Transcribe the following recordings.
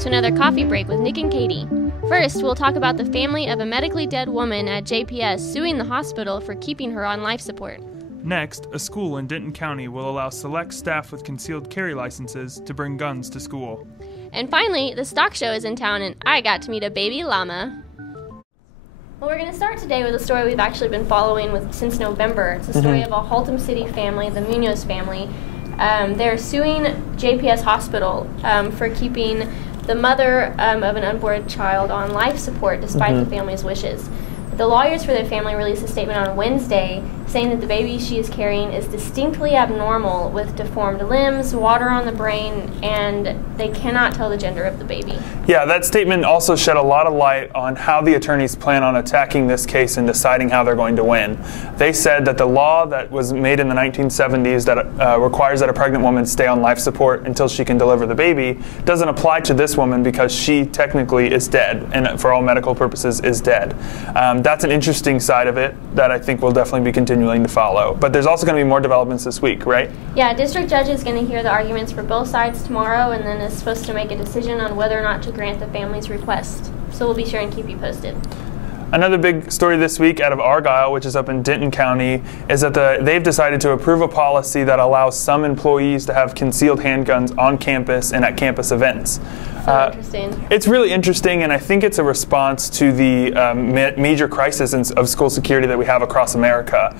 to another coffee break with Nick and Katie. First, we'll talk about the family of a medically dead woman at JPS suing the hospital for keeping her on life support. Next, a school in Denton County will allow select staff with concealed carry licenses to bring guns to school. And finally, the stock show is in town and I got to meet a baby llama. Well, we're going to start today with a story we've actually been following since November. It's the story of a Haltom City family, the Muñoz family. They're suing JPS Hospital for keeping the mother of an unborn child on life support despite the family's wishes. The lawyers for their family released a statement on Wednesday saying that the baby she is carrying is distinctly abnormal with deformed limbs, water on the brain, and they cannot tell the gender of the baby. Yeah, that statement also shed a lot of light on how the attorneys plan on attacking this case and deciding how they're going to win. They said that the law that was made in the 1970s that requires that a pregnant woman stay on life support until she can deliver the baby doesn't apply to this woman because she technically is dead and for all medical purposes is dead. That's an interesting side of it that I think we'll definitely be continuing to follow. But there's also going to be more developments this week, right? Yeah, district judge is going to hear the arguments for both sides tomorrow and then is supposed to make a decision on whether or not to grant the family's request. So we'll be sure and keep you posted. Another big story this week out of Argyle, which is up in Denton County, is that they've decided to approve a policy that allows some employees to have concealed handguns on campus and at campus events. So interesting. It's really interesting, and I think it's a response to the major crisis of school security that we have across America.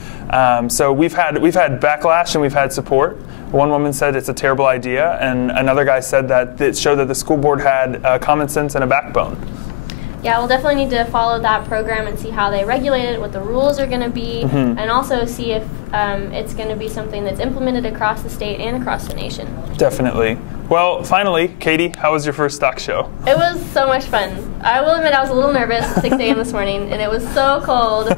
So we've had backlash and we've had support. One woman said it's a terrible idea, and another guy said that it showed that the school board had common sense and a backbone. Yeah, we'll definitely need to follow that program and see how they regulate it, what the rules are going to be, and also see if it's going to be something that's implemented across the state and across the nation. Definitely. Well, finally, Katie, how was your first stock show? It was so much fun. I will admit I was a little nervous at 6 a.m. this morning, and it was so cold,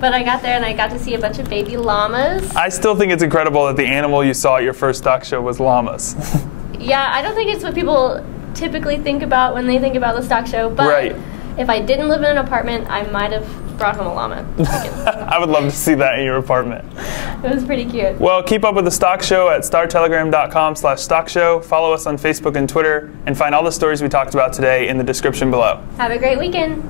but I got there and I got to see a bunch of baby llamas. I still think it's incredible that the animal you saw at your first stock show was llamas. Yeah, I don't think it's what people typically think about when they think about the stock show, but if I didn't live in an apartment, I might have brought home a llama. I would love to see that in your apartment. It was pretty cute. Well, keep up with the stock show at startelegram.com/stockshow. Follow us on Facebook and Twitter, and find all the stories we talked about today in the description below. Have a great weekend.